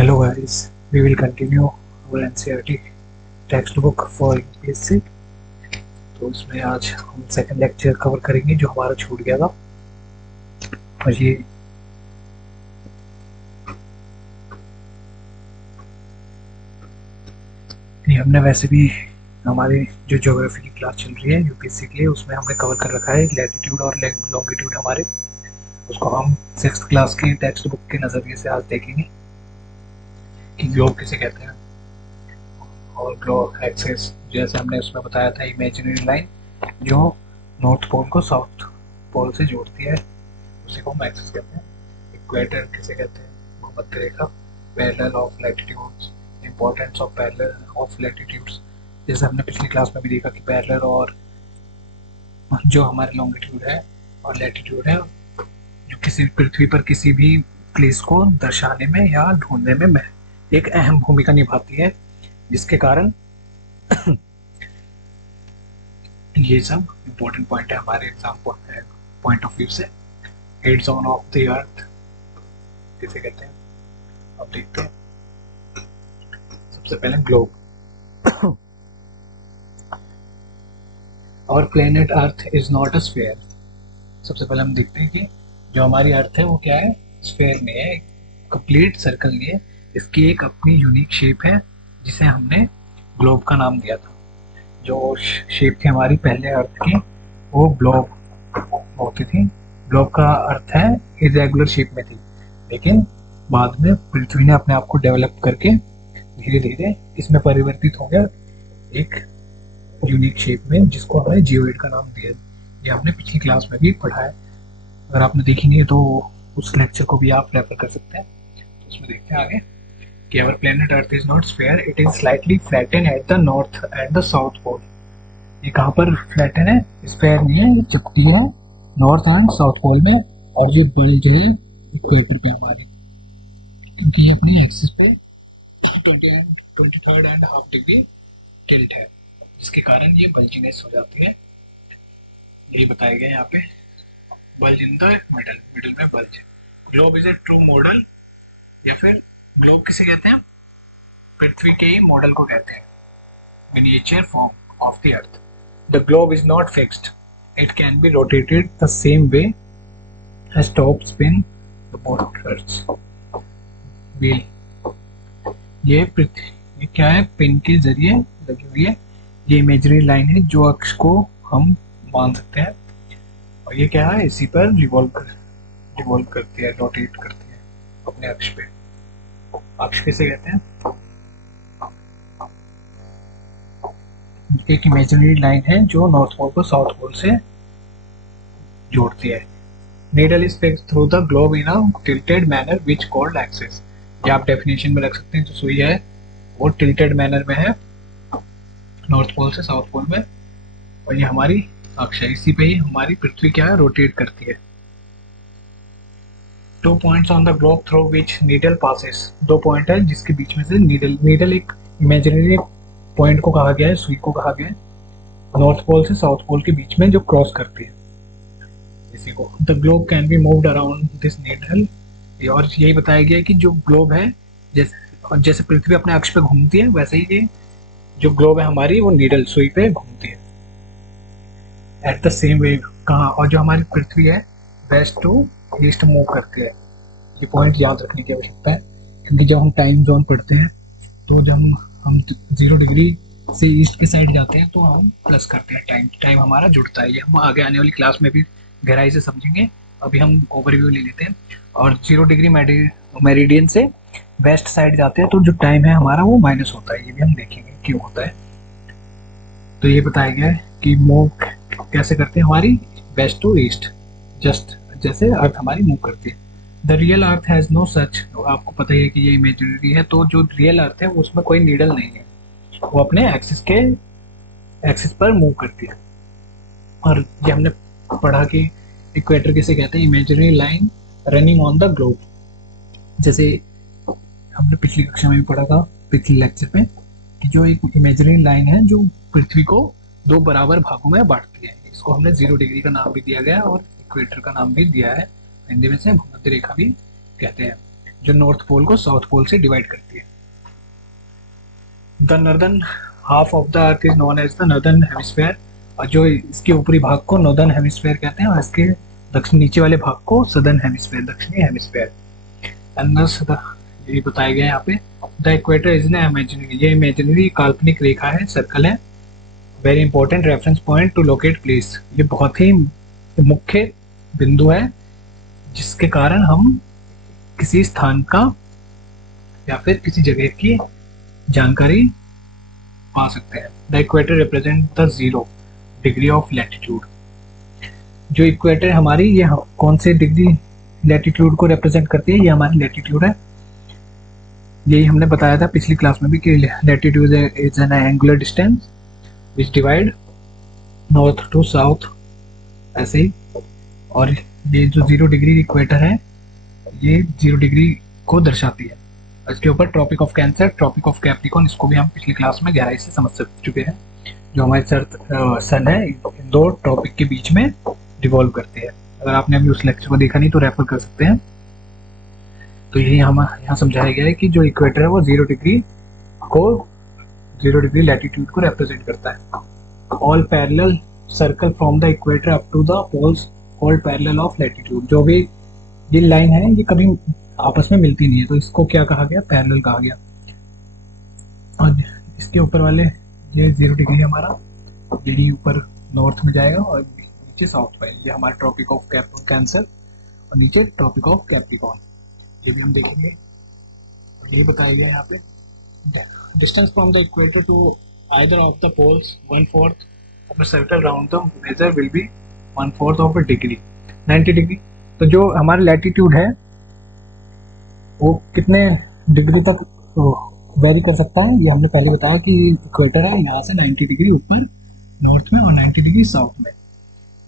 Hello guys, we will continue our NCERT textbook for UPSC। तो इसमें आज हम सेकंड लेक्चर कवर करेंगे जो हमारा छूट गया था। और ये हमने वैसे भी हमारी जो ज्योग्राफी की क्लास चल रही है यूपीएससी के लिए उसमें हमने कवर कर रखा है लैटिट्यूड और लॉन्गिट्यूड हमारे। उसको हम 6th क्लास के टेक्स्ट बुक के नज़रिए से आज देखेंगे कि ग्लोब किसे कहते हैं। और ग्लोब एक्सिस जैसे हमने उसमें बताया था इमेजिनरी लाइन जो नॉर्थ पोल को साउथ पोल से जोड़ती है, उसी को हम एक्सिस कहते हैं। इक्वेटर किसे कहते हैं? भूमध्य रेखा। Parallel of latitudes, importance of parallel of latitudes, जैसे हमने पिछली क्लास में भी देखा कि पैरेलल और जो हमारे लॉन्गिट्यूड है और लैटिट्यूड है जो किसी पृथ्वी पर किसी भी प्लेस को दर्शाने में या ढूंढने में एक अहम भूमिका निभाती है, जिसके कारण ये सब इम्पोर्टेंट पॉइंट है हमारे एग्जाम पॉइंट ऑफ व्यू से। हेड जोन ऑफ द अर्थ किसे कहते हैं? अब देखते हैं। सबसे पहले ग्लोब। और planet earth is not a sphere. सबसे पहले हम देखते हैं कि जो हमारी अर्थ है वो क्या है, स्फीयर नहीं है, कंप्लीट सर्कल नहीं है। इसकी एक अपनी यूनिक शेप है जिसे हमने ग्लोब का नाम दिया था। जो शेप थी हमारी पहले अर्थ की वो ग्लोब होती थी। ग्लोब का अर्थ है इरेगुलर शेप में थी, लेकिन बाद में पृथ्वी ने अपने आप को डेवलप करके धीरे धीरे इसमें परिवर्तित हो गया एक यूनिक शेप में, जिसको हमने जियोइड का नाम दिया। ये हमने पिछली क्लास में भी पढ़ा है, अगर आपने देखी नहीं है तो उस लेक्चर को भी आप रेफर कर सकते हैं। तो उसमें देखते हैं आगे कि our planet earth is not sphere, it is slightly flatten at the north and the south pole. ये कहाँ पर फ्लैटन है? स्फीयर नहीं है, ये चपटी है नॉर्थ एंड साउथ पोल में, और ये बल्ज है इक्वेटर पे हमारी, क्योंकि ये अपनी एक्सिस पे 23.5 डिग्री टिल्ट है, जिसके कारण ये बल्जिनेस हो जाती है। यही बताया गया यहाँ पे, बल्ज इन द मिडल में bulge. Globe is a true model, या फिर ग्लोब किसे कहते हैं? पृथ्वी के ही मॉडल को कहते हैं, miniature form of the earth. The globe is not fixed, it can be rotated the same way as top spin the motors wheel. ये पृथ्वी क्या है? पिन के जरिए लगी हुई है। ये इमेजरी लाइन है जो अक्ष को हम मान सकते हैं, और ये क्या है? इसी पर रिवॉल्व करती है, रोटेट करती है अपने अक्ष पे। अक्ष किसे कहते हैं? एक इमेजिनरी लाइन है जो नॉर्थ पोल को साउथ पोल से जोड़ती है। Needle is fixed through the globe in a tilted manner which called axis. ये आप डेफिनेशन में रख सकते हैं। जो सुई है वो टिल्टेड मैनर में है नॉर्थ पोल से साउथ पोल में, और ये हमारी अक्ष है, इसी पे ही हमारी पृथ्वी क्या है? रोटेट करती है। 2 points on the globe through which needle passes. 2 point है जिसके बीच में से नीडल एक इमेजिनरी पॉइंट को कहा गया है, सुई को कहा गया है, नॉर्थ पोल से साउथ पोल के बीच में जो क्रॉस करती है इसी को। The globe can be moved around this needle. और यही बताया गया है कि जो ग्लोब है, जैसे पृथ्वी अपने अक्ष पे घूमती है, वैसे ही ये जो ग्लोब है हमारी वो नीडल सुई पे घूमती है एट द सेम वे। कहाँ? और जो हमारी पृथ्वी है वेस्ट टू ईस्ट मूव करती है। ये पॉइंट याद रखने की आवश्यकता है, क्योंकि जब हम टाइम जोन पढ़ते हैं तो जब हम 0 डिग्री से ईस्ट के साइड जाते हैं तो हम प्लस करते हैं, टाइम हमारा जुड़ता है। ये हम आगे आने वाली क्लास में भी गहराई से समझेंगे, अभी हम ओवरव्यू ले लेते हैं। और 0 डिग्री मेरिडियन से वेस्ट साइड जाते हैं तो जो टाइम है हमारा वो माइनस होता है, ये भी हम देखेंगे क्यों होता है। तो ये बताया गया है कि मूव कैसे करते हैं हमारी वेस्ट टू ईस्ट, जस्ट जैसे अर्थ हमारी मूव करती है। The real earth has no such. आपको पता ही है कि ये इमेजिनरी है, तो जो रियल अर्थ है उसमें कोई नीडल नहीं है, वो अपने एक्सिस पर मूव करती है। और ये हमने पढ़ा कि इक्वेटर किसे कहते हैं? Imaginary line running on the globe. जैसे हमने पिछली कक्षा में भी पढ़ा था, पिछले लेक्चर में, कि जो एक इमेजिनरी लाइन है जो पृथ्वी को 2 बराबर भागों में बांटती है, इसको हमने 0 डिग्री का नाम भी दिया गया और इक्वेटर का नाम भी दिया है। हिंदी में से भूमध्य रेखा भी कहते हैं। जो नॉर्थ पोल को साउथ पोल से डिवाइड करती है। The northern half of the earth is known as the northern hemisphere, और जो इसके ऊपरी भाग को नॉर्दर्न हेमिस्फीयर कहते हैं और इसके दक्षिण नीचे वाले भाग को सदर्न हेमिस्फीयर, दक्षिणी हेमिस्फीयर। यही बताया गया है यहाँ पे। द इक्वेटर इज ना इमेजिनरी, ये इमेजिनरी काल्पनिक रेखा है, सर्कल है। Very important reference point two locate place, ये बहुत ही मुख्य बिंदु है जिसके कारण हम किसी स्थान का या फिर किसी जगह की जानकारी पा सकते हैं। The equator represent the 0 degree of latitude, जो इक्वेटर हमारी ये कौन से डिग्री लैटिट्यूड को रिप्रेजेंट करती है, ये हमारी लैटिट्यूड है। यही हमने बताया था पिछली क्लास में भी कि latitude is an angular distance which divide north to south, ऐसे ही। और ये जो 0 डिग्री इक्वेटर है ये 0 डिग्री को दर्शाती है। इसके ऊपर Tropic of Cancer, Tropic of Capricorn, इसको भी हम पिछली क्लास में गहराई से समझ चुके हैं। जो हमारे सन है इन दो ट्रॉपिक के बीच में रिवॉल्व करती है। अगर आपने अभी उस लेक्चर को देखा नहीं तो रेफर कर सकते हैं। तो यही हम यहाँ समझाया गया है कि जो इक्वेटर है वो 0 डिग्री लैटिट्यूड को रिप्रेजेंट करता है। All parallel circle from the equator up to the poles called parallel of latitude, जो भी ये लाइन है ये कभी आपस में मिलती नहीं है, तो इसको क्या कहा गया, पैरेलल कहा गया। और इसके ऊपर वाले ये 0 डिग्री हमारा, यही ऊपर नॉर्थ में जाएगा और नीचे साउथ में, ये हमारा ट्रॉपिक ऑफ कैंसर और नीचे ट्रॉपिक ऑफ कैप्रिकॉर्न, ये भी हम देखेंगे। और यही बताया गया यहाँ पे। Distance from the equator to either of the poles 1/4 of a circle round the major will be 1/4 of a degree, 90 degree. तो जो हमारा लैटिट्यूड है वो कितने डिग्री तक वेरी कर सकता है, ये हमने पहले बताया कि इक्वेटर है यहाँ से 90 डिग्री ऊपर नॉर्थ में और 90 डिग्री साउथ में,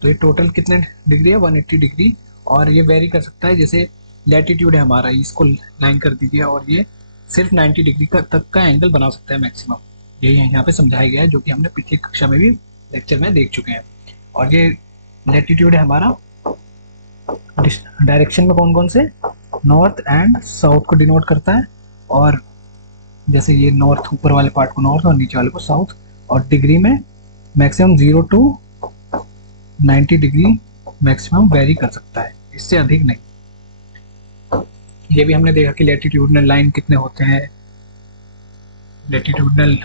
तो ये टोटल कितने डिग्री है, 180 डिग्री। और ये वेरी कर सकता है, जैसे लैटिट्यूड है हमारा, इसको लाइन कर दीजिए और ये सिर्फ 90 डिग्री तक का एंगल बना सकता है मैक्सिमम। यही यहाँ पे समझाया गया है, जो कि हमने पिछली कक्षा में भी लेक्चर में देख चुके हैं। और ये लैटिट्यूड है हमारा डायरेक्शन में कौन कौन से, नॉर्थ एंड साउथ को डिनोट करता है। और जैसे ये नॉर्थ, ऊपर वाले पार्ट को नॉर्थ और नीचे वाले को साउथ। और डिग्री में maximum 0 to 90 degree maximum very कर सकता है, इससे अधिक नहीं। ये भी हमने देखा कि लैटिट्यूडनल लाइन कितने होते हैं, लैटिट्यूडनल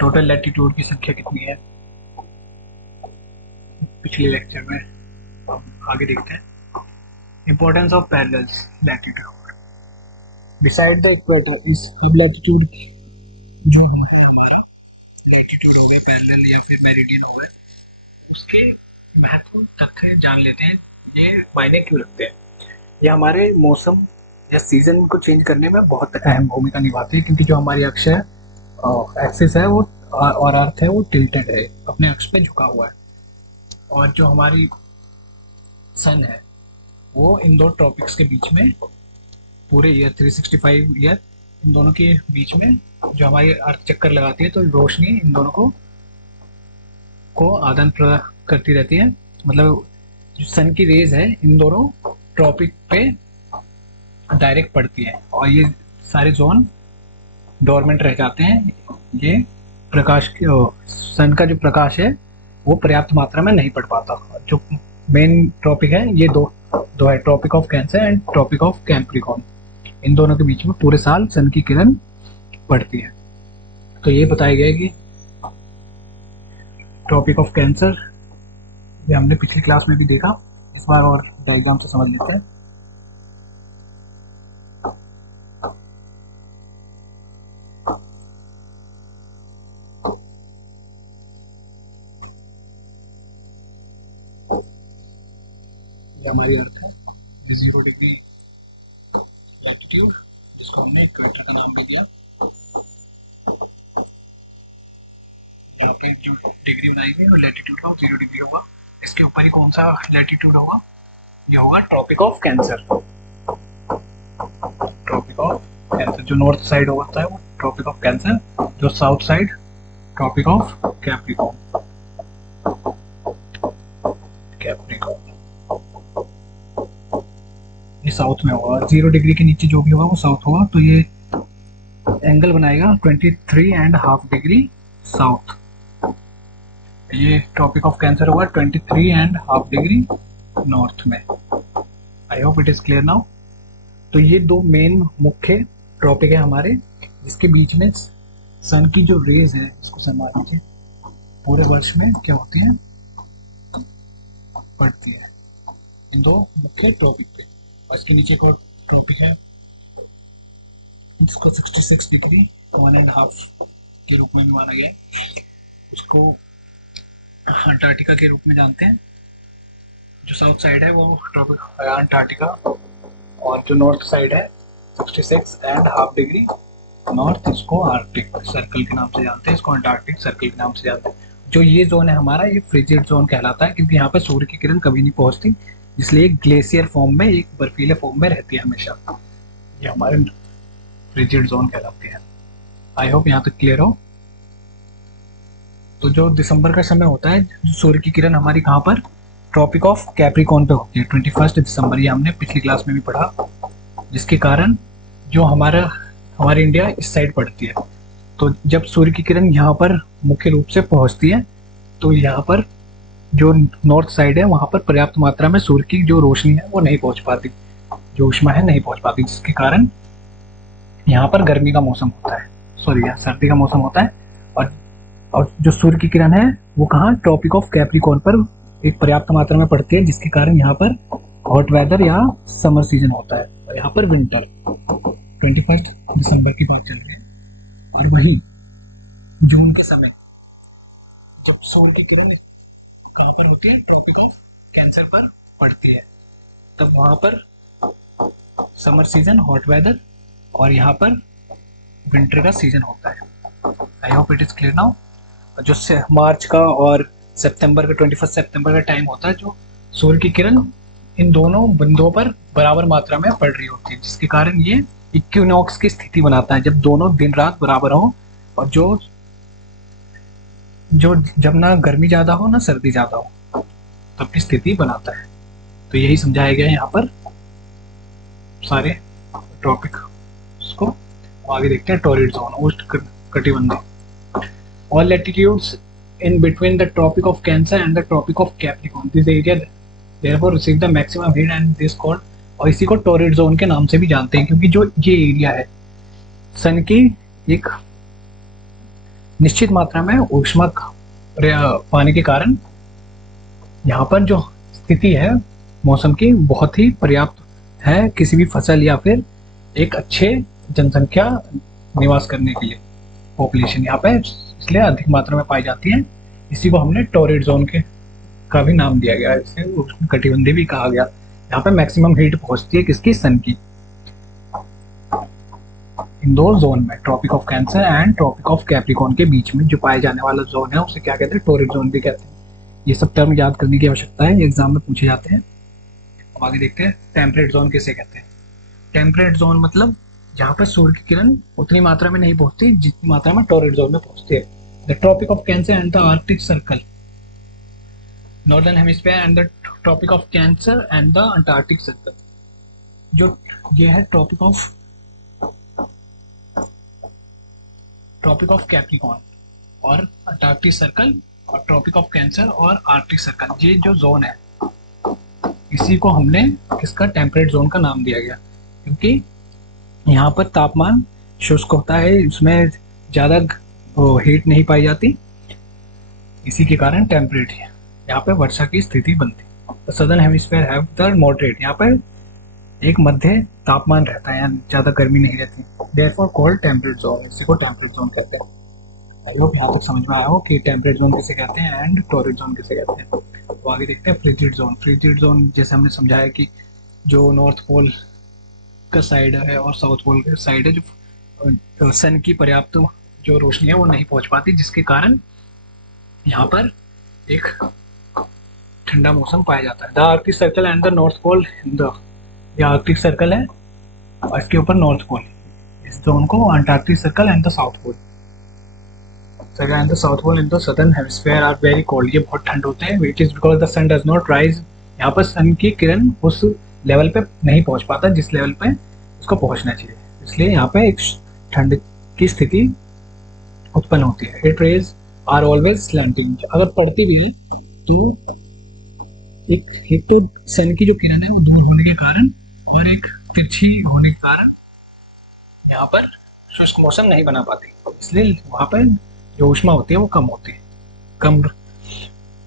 टोटल लैटिट्यूड की संख्या कितनी है, पिछले लेक्चर में। आगे देखते हैं। Importance of parallels latitude beside the equator इस लैटिट्यूड, जो हमारा लैटिट्यूड हो गया पैरेलल या फिर मेरिडियन हो गए, उसके महत्वपूर्ण तथ्य जान लेते हैं। ये मायने क्यों रखते हैं, ये हमारे मौसम या सीजन को चेंज करने में बहुत अहम भूमिका निभाते हैं, क्योंकि जो हमारी अक्ष है, एक्सिस है वो, और अर्थ है वो टिल्टेड है, अपने अक्ष पे झुका हुआ है। और जो हमारी सन है वो इन दो ट्रॉपिक्स के बीच में पूरे ईयर 365 ईयर इन दोनों के बीच में जो हमारी अर्थ चक्कर लगाती है, तो रोशनी इन दोनों को आदान प्रदान करती रहती है। मतलब जो सन की रेज है इन दोनों ट्रॉपिक पे डायरेक्ट पड़ती है और ये सारे जोन डोरमेंट रह जाते हैं। ये प्रकाश सन का जो प्रकाश है वो पर्याप्त मात्रा में नहीं पड़ पाता। जो मेन टॉपिक है ये दो है, tropic of cancer and tropic of capricorn. इन दोनों के बीच में पूरे साल सन की किरण पड़ती है। तो ये बताया गया है कि ट्रॉपिक ऑफ कैंसर, ये हमने पिछली क्लास में भी देखा, इस बार और डायग्राम से समझ लेते हैं। ये हमारी अर्थ है, ये 0 डिग्री लैटिट्यूड, जिसको हमने इक्वेटर का नाम भी दिया। यहाँ पे जो डिग्री बनाई गई वो लैटिट्यूड का 0 डिग्री होगा। इसके ऊपर ही कौन सा लैटिट्यूड होगा, ये होगा Tropic of Cancer. Tropic of Cancer जो नॉर्थ साइड होता है वो ट्रॉपिक ऑफ कैंसर, जो south side Tropic of Capricorn. South में होगा, 0 डिग्री के नीचे जो भी होगा वो साउथ होगा, तो ये एंगल बनाएगा 23.5 डिग्री साउथ। ये ट्रॉपिक ऑफ कैंसर होगा 23.5 डिग्री नॉर्थ में। I hope it is clear now. तो ये दो मेन मुख्य ट्रॉपिक है हमारे, जिसके बीच में सन की जो रेज है, इसको सन मान लीजिए, पूरे वर्ष में क्या होती है, पड़ती है इन दो मुख्य ट्रॉपिक पे। और इसके नीचे एक और ट्रॉपिक है जिसको 66 डिग्री 1.5 के रूप में भी माना गया है, उसको अंटार्कटिका के रूप में जानते हैं। जो साउथ साइड है वो ट्रॉपिक अंटार्कटिका, और जो नॉर्थ साइड है 66.5 डिग्री नॉर्थ, इसको आर्कटिक सर्कल के नाम से जानते हैं, इसको अंटार्कटिक सर्कल के नाम से जानते हैं। जो ये जोन है हमारा, ये फ्रिजिड जोन कहलाता है, क्योंकि यहाँ पर सूर्य की किरण कभी नहीं पहुंचती, इसलिए एक ग्लेशियर फॉर्म में, एक बर्फीले फॉर्म में रहती है हमेशा। ये हमारे फ्रिजिड जोन कहलाते हैं। आई होप यहाँ तक क्लियर हो। तो जो दिसंबर का समय होता है, जो सूर्य की किरण हमारी कहाँ पर, ट्रॉपिक ऑफ कैप्रिकॉर्न पे होती है 21 दिसंबर, ये हमने पिछली क्लास में भी पढ़ा, जिसके कारण जो हमारी इंडिया इस साइड पड़ती है। तो जब सूर्य की किरण यहाँ पर मुख्य रूप से पहुँचती है, तो यहाँ पर जो नॉर्थ साइड है वहाँ पर पर्याप्त मात्रा में सूर्य की जो रोशनी है वो नहीं पहुँच पाती, जो ऊष्मा है नहीं पहुँच पाती, जिसके कारण यहाँ पर गर्मी का मौसम होता है, सर्दी का मौसम होता है। और जो सूर्य की किरण है वो कहाँ, ट्रॉपिक ऑफ कैप्रिकॉर्न पर एक पर्याप्त मात्रा में पड़ती है, जिसके कारण यहाँ पर हॉट वेदर या समर सीजन होता है, और यहाँ पर विंटर। 21 दिसंबर की बात चल रही है। और वही जून के समय जब सूर्य की किरण कहाँ पर होती है, ट्रॉपिक ऑफ कैंसर पर पड़ती है, तब वहाँ पर समर सीजन, हॉट वेदर, और यहाँ पर विंटर का सीजन होता है। I hope it is clear now. जो मार्च का और सितंबर का 21 सितंबर का टाइम होता है, जो सूर्य की किरण इन दोनों बिंदुओं पर बराबर मात्रा में पड़ रही होती है, जिसके कारण ये इक्विनॉक्स की स्थिति बनाता है, जब दोनों दिन रात बराबर हो, और जो जब ना गर्मी ज्यादा हो ना सर्दी ज्यादा हो, तब की स्थिति बनाता है। तो यही समझाया गया है यहाँ पर सारे ट्रॉपिक को। आगे देखते हैं टॉरिड जोन, उष्ण कटिबंधीय। All latitudes in between the Tropic of Cancer and the Tropic of Capricorn, this area therefore receive the maximum heat and this called, और इसी को टॉरिड जोन के नाम से भी जानते हैं, क्योंकि जो ये एरिया है सन की एक निश्चित मात्रा में ऊष्मा पाने के कारण यहाँ पर जो स्थिति है मौसम की बहुत ही पर्याप्त है किसी भी फसल या फिर एक अच्छे जनसंख्या निवास करने के लिए। पॉपुलेशन यहाँ पे इसलिए अधिक मात्रा में पाई जाती है, इसी को हमने टॉरिड जोन के का भी नाम दिया गया, इसे उष्ण कटिबंधीय भी कहा गया। यहाँ पे मैक्सिमम हीट पहुंचती है किसकी, सन की। इन दो जोन में, Tropic of cancer and tropic of Capricorn के बीच में जो पाए जाने वाला जोन है उसे क्या कहते हैं, टॉरिड जोन भी कहते हैं। ये सब टर्म याद करने की आवश्यकता है, एग्जाम में पूछे जाते हैं। अब आगे देखते हैं टेम्परेट जोन किसे कहते हैं। टेम्परेट जोन मतलब जहाँ पर सूर्य की किरण उतनी मात्रा में नहीं पहुंचती जितनी मात्रा में टॉरिड जोन में पहुंचती है। The Tropic of cancer and the Arctic Circle, northern hemisphere and the Tropic of cancer and the Antarctic Circle. जो ये है ट्रॉपिक ऑफ कैप्रिकॉर्न और अंटार्कटिक सर्कल, और ट्रॉपिक ऑफ कैंसर और आर्कटिक सर्कल, ये जो जोन है इसी को हमने किसका, टेम्परेट जोन का नाम दिया गया, क्योंकि यहाँ पर तापमान शुष्क होता है, इसमें ज़्यादा हीट नहीं पाई जाती, इसी के कारण टेम्परेट है, यहाँ पे वर्षा की स्थिति बनती। Southern hemisphere have the moderate, यहाँ पर एक मध्य तापमान रहता है, यहाँ ज़्यादा गर्मी नहीं रहती, देयरफॉर कॉल्ड टेम्परेट जोन, इसी को टेम्परेट जोन कहते हैं। आई होप यहाँ तक समझ में आया हो कि टेम्परेट जोन किसे कहते हैं एंड टॉरिड जोन किसे कहते हैं। तो आगे देखते हैं फ्रिजिड जोन। फ्रिजिड जोन जैसे हमने समझाया कि जो नॉर्थ पोल का साइड है और साउथ पोल का साइड है, जो सन की पर्याप्त जो रोशनी है वो नहीं पहुंच पाती, जिसके कारण यहाँ पर एक ठंडा मौसम पाया जाता है। The Arctic Circle and the North Pole in the, ये आर्कटिक सर्कल है और इसके ऊपर नॉर्थ पोल, इस जोन को Antarctic Circle and the south Pole, circle and the south Pole in the southern hemisphere are very cold, ये बहुत ठंड होते हैं। It is because the sun does not rise, यहाँ पर सन की किरण उस लेवल पे नहीं पहुंच पाता जिस लेवल पे उसको पहुंचना चाहिए, इसलिए यहाँ पे एक ठंड की स्थिति उत्पन्न होती है। It rays are always slanting, अगर पड़ती भी है तो एक तो सन की जो किरण है वो दूर होने के कारण और एक तिरछी होने के कारण यहाँ पर शुष्क मौसम नहीं बना पाती, इसलिए वहाँ पर जो ऊष्मा होती है वो कम होती है, कम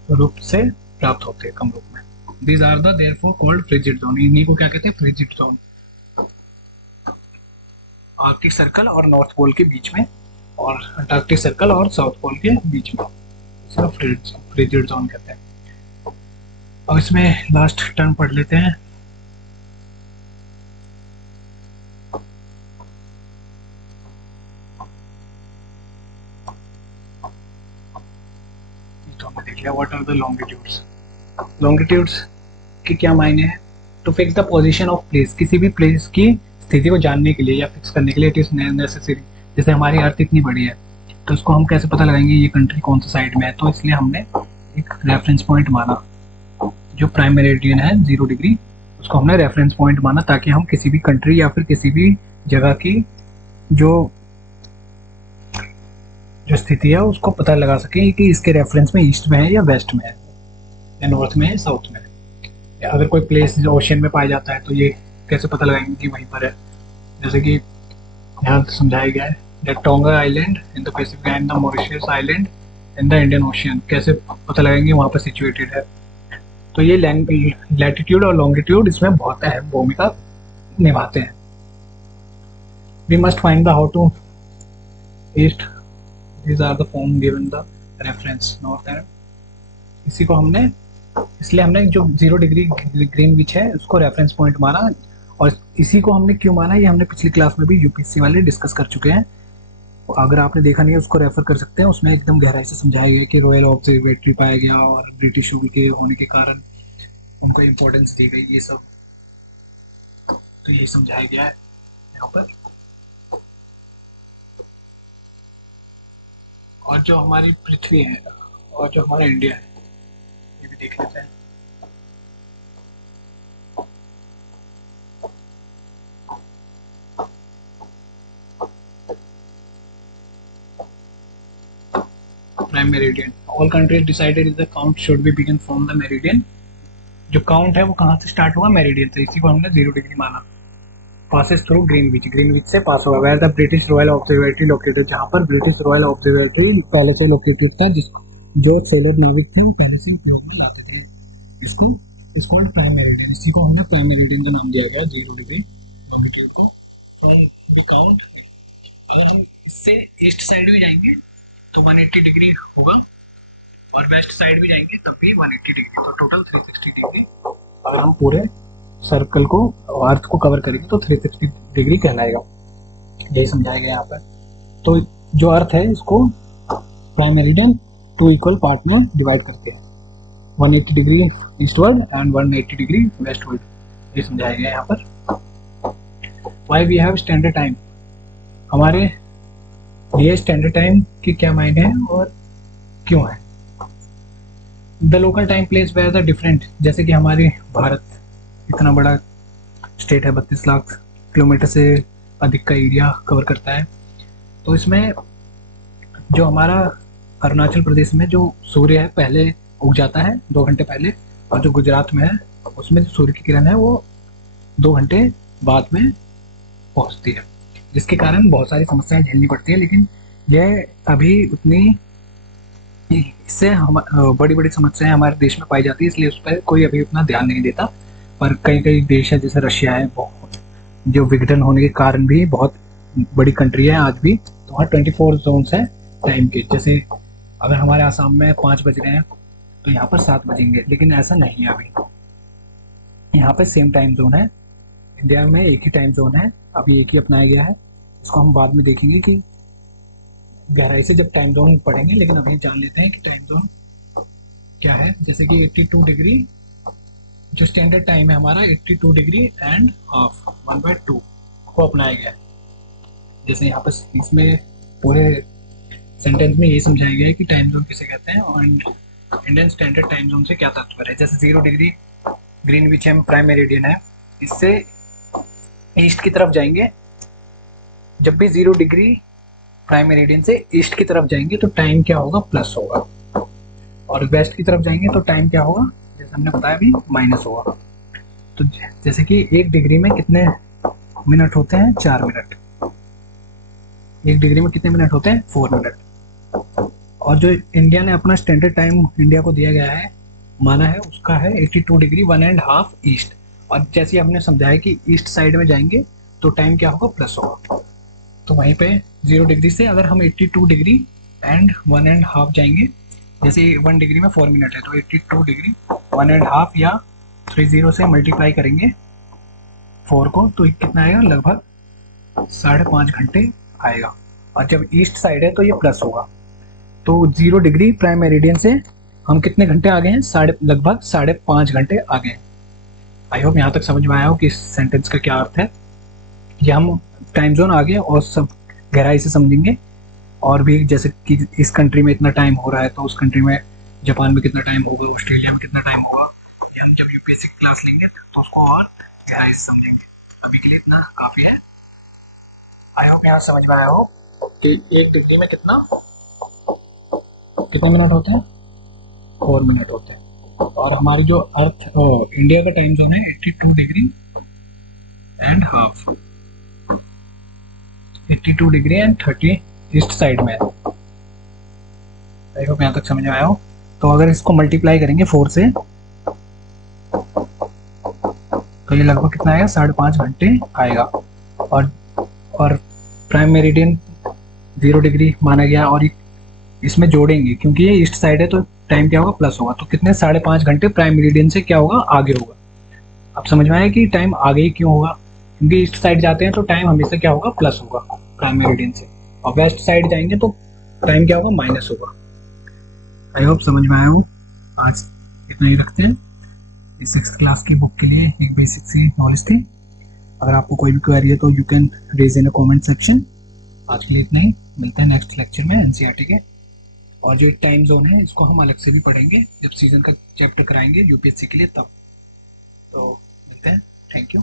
रूप से प्राप्त होते हैं, कम रूप में। These are the therefore called frigid zone, इन्हीं को क्या कहते हैं, फ्रिजिड जोन। आर्कटिक सर्कल और नॉर्थ पोल के बीच में और अंटार्कटिक सर्कल और साउथ पोल के बीच में इसको फ्रिजिड जोन कहते हैं। अब इसमें लास्ट टर्म पढ़ लेते हैं। तो हमने देख लिया what are the longitudes. Longitudes के क्या मायने हैं? To fix the position of place, किसी भी प्लेस की स्थिति को जानने के लिए या फिक्स करने के लिए इट इज नेसेसरी। जैसे हमारी अर्थ इतनी बड़ी है तो इसको हम कैसे पता लगाएंगे ये कंट्री कौन सा साइड में है, तो इसलिए हमने एक रेफरेंस पॉइंट माना, जो प्राइम मेरिडियन है 0 डिग्री, उसको हमने रेफरेंस पॉइंट माना ताकि हम किसी भी कंट्री या फिर किसी भी जगह की जो जो स्थिति है उसको पता लगा सकें कि इसके रेफरेंस में ईस्ट में है या वेस्ट में है या नॉर्थ में है, साउथ में है। अगर कोई प्लेस ओशियन में पाया जाता है तो ये कैसे पता लगाएंगे कि वहीं पर है। जैसे कि यहाँ समझाया गया है that tonga island in the Pacific and the Mauritius island in the Indian ocean, कैसे पता लगाएंगे वहाँ पर सिचुएटेड है। तो ये लैटिट्यूड और लॉन्गिट्यूड इसमें बहुत अहम भूमिका निभाते हैं। We must find the how to east, these are the form given the reference north and, इसी को हमने इसलिए हमने जो 0 डिग्री ग्रीनविच है उसको रेफरेंस पॉइंट माना। और इसी को हमने क्यों माना ये हमने पिछली क्लास में भी यूपीएससी वाले डिस्कस कर चुके हैं, अगर आपने देखा नहीं है उसको रेफर कर सकते हैं। उसमें एकदम गहराई से समझाया गया कि रॉयल ऑब्जर्वेटरी पाया गया और ब्रिटिश रूल के होने के कारण उनको इम्पोर्टेंस दी गई, ये सब तो यही समझाया गया है यहाँ पर। और जो हमारी पृथ्वी है और जो हमारा इंडिया है ये भी देख लेते हैं। Prime meridian, all countries decided the count should be begin from the meridian. जो काउंट है वो कहाँ से स्टार्ट हुआ, मेरिडियन से, इसी को हमने 0 डिग्री माना। पासेस थ्रू ग्रीनविच, ग्रीनविच से पास होगा। Where the British Royal Observatory located, जहाँ पर ब्रिटिश रॉयल ऑब्जर्वेटरी पहले से लोकेटेड था, जिसको जो सेलर नाविक थे वो पहले से उपयोग में लाते थे। इसको इस कॉल्ड प्राइम मेरिडियन, इसी को हमने प्राइम मेरिडियन का नाम दिया गया 0 डिग्री लॉन्गिट्यूड को। फ्रॉम द काउंट, अगर हम इससे ईस्ट साइड भी जाएंगे तो 180 डिग्री होगा और वेस्ट साइड भी जाएंगे तब भी 180 डिग्री, तो टोटल 360 डिग्री। अगर हम पूरे सर्कल को अर्थ को कवर करेंगे तो 360 डिग्री कहलाएगा, यही समझाया गया यहाँ पर। तो जो अर्थ है इसको प्राइम मेरिडियन 2 इक्वल पार्ट में डिवाइड करते हैं, 180 degree eastward and 180 degree westward, ये समझाया गया यहाँ पर। Why we have standard time, हमारे लिए स्टैंडर्ड टाइम के क्या मायने हैं और क्यों है। The local time place where the different, जैसे कि हमारी भारत इतना बड़ा स्टेट है, 32 लाख किलोमीटर से अधिक का एरिया कवर करता है, तो इसमें जो हमारा अरुणाचल प्रदेश में जो सूर्य है पहले उग जाता है 2 घंटे पहले, और जो गुजरात में है उसमें जो सूर्य की किरण है वो 2 घंटे बाद में पहुंचती है, जिसके कारण बहुत सारी समस्याएं झेलनी पड़ती है। लेकिन यह अभी उतनी, इससे हम बड़ी बड़ी समस्याएं हमारे देश में पाई जाती है, इसलिए उस पर कोई अभी उतना ध्यान नहीं देता। पर कई कई देश है जैसे रशिया है, जो विघटन होने के कारण भी बहुत बड़ी कंट्री है आज भी, तो वहाँ 24 जोन्स है टाइम के। जैसे अगर हमारे आसाम में 5 बज रहे हैं तो यहाँ पर 7 बजेंगे, लेकिन ऐसा नहीं है अभी, यहाँ पे सेम टाइम जोन है। इंडिया में एक ही टाइम जोन है, अभी एक ही अपनाया गया है, इसको हम बाद में देखेंगे कि गहराई से जब टाइम जोन पढ़ेंगे, लेकिन अभी जान लेते हैं कि टाइम जोन क्या है। जैसे कि 82 डिग्री जो स्टैंडर्ड टाइम है हमारा 82 डिग्री एंड हाफ 1/2 को अपनाया गया है। जैसे यहाँ पर इसमें पूरे सेंटेंस में यही समझाया गया है कि टाइम जोन किसे कहते हैं और इंडियन स्टैंडर्ड टाइम जोन से क्या तात्पर्य है। जैसे 0 डिग्री ग्रीनविच है प्राइम मेरिडियन है, इससे ईस्ट की तरफ जाएंगे, जब भी 0 डिग्री प्राइम मेरिडियन से ईस्ट की तरफ जाएंगे तो टाइम क्या होगा, प्लस होगा, और वेस्ट की तरफ जाएंगे तो टाइम क्या होगा, जैसे हमने बताया अभी, माइनस होगा। तो जैसे कि 1 डिग्री में कितने मिनट होते हैं, 4 मिनट। 1 डिग्री में कितने मिनट होते हैं, 4 मिनट। और जो इंडिया ने अपना स्टैंडर्ड टाइम इंडिया को दिया गया है, माना है, उसका है 82 डिग्री 1.5 ईस्ट। और जैसे हमने समझाया कि ईस्ट साइड में जाएंगे तो टाइम क्या होगा, प्लस होगा। तो वहीं पे 0 डिग्री से अगर हम 82 डिग्री एंड 1.5 जाएंगे, जैसे 1 डिग्री में 4 मिनट है तो 82 डिग्री 1.5 या 30 से मल्टीप्लाई करेंगे 4 को, तो कितना आएगा, लगभग 5.5 घंटे आएगा। और जब ईस्ट साइड है तो ये प्लस होगा। तो 0 डिग्री प्राइम मेरिडियन से हम कितने घंटे आगे हैं, लगभग 5.5 घंटे आगे हैं। आई होप यहाँ तक समझ में आया हो कि इस सेंटेंस का क्या अर्थ है। ये हम टाइम जोन आगे और सब गहराई से समझेंगे, और भी जैसे कि इस कंट्री में इतना टाइम हो रहा है तो उस कंट्री में, जापान में कितना टाइम होगा, ऑस्ट्रेलिया में कितना टाइम होगा, ये हम जब यूपीएससी क्लास लेंगे तो उसको और गहराई से समझेंगे। अभी के लिए इतना काफ़ी है। आई होप यहाँ समझ में आया हो कि 1 डिग्री में कितने मिनट होते हैं, 4 मिनट होते हैं। और हमारी जो अर्थ इंडिया का टाइम जोन है 82 degree and half, 82 degree and 30 east side में है। आई होप यहाँ तक समझ में आया हो। तो अगर इसको मल्टीप्लाई करेंगे 4 से तो ये लगभग कितना आएगा, 5.5 घंटे आएगा। और प्राइम मेरिडियन 0 डिग्री माना गया, और इसमें जोड़ेंगे क्योंकि ये ईस्ट साइड है तो टाइम क्या होगा, प्लस होगा। तो कितने, 5.5 घंटे प्राइम मेरिडियन से क्या होगा, आगे होगा। अब समझ में आया कि टाइम आगे ही क्यों होगा, क्योंकि ईस्ट साइड जाते हैं तो टाइम हमेशा क्या होगा, प्लस होगा प्राइम मेरिडियन से, और वेस्ट साइड जाएंगे तो टाइम क्या होगा, माइनस होगा। आई होप समझ में आया हो। आज इतना ही रखते हैं। इस 6th क्लास की बुक के लिए एक बेसिक सी नॉलेज थी। अगर आपको कोई भी क्वेरी है तो you can raise in a comment section. आज के लिए इतना ही, मिलते हैं नेक्स्ट लेक्चर में एनसीईआरटी के। और जो टाइम जोन है इसको हम अलग से भी पढ़ेंगे जब सीजन का चैप्टर कराएंगे यूपीएससी के लिए, तब। तो मिलते हैं, थैंक यू।